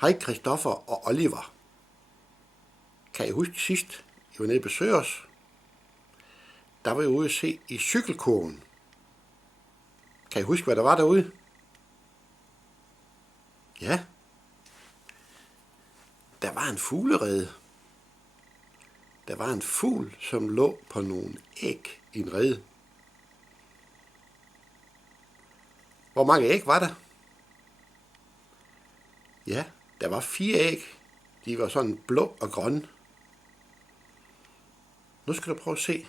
Hej Christoffer og Oliver. Kan I huske sidst, I var nede og besøge os? Der var jeg ude at se i cykelkurven. Kan I huske, hvad der var derude? Ja, der var en fuglerede. Der var en fugl, som lå på nogle æg i en rede. Hvor mange æg var der? Ja, der var 4 æg. De var sådan blå og grønne. Nu skal du prøve at se,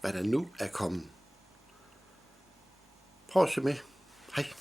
hvad der nu er kommet. Prøv at se med. Hej.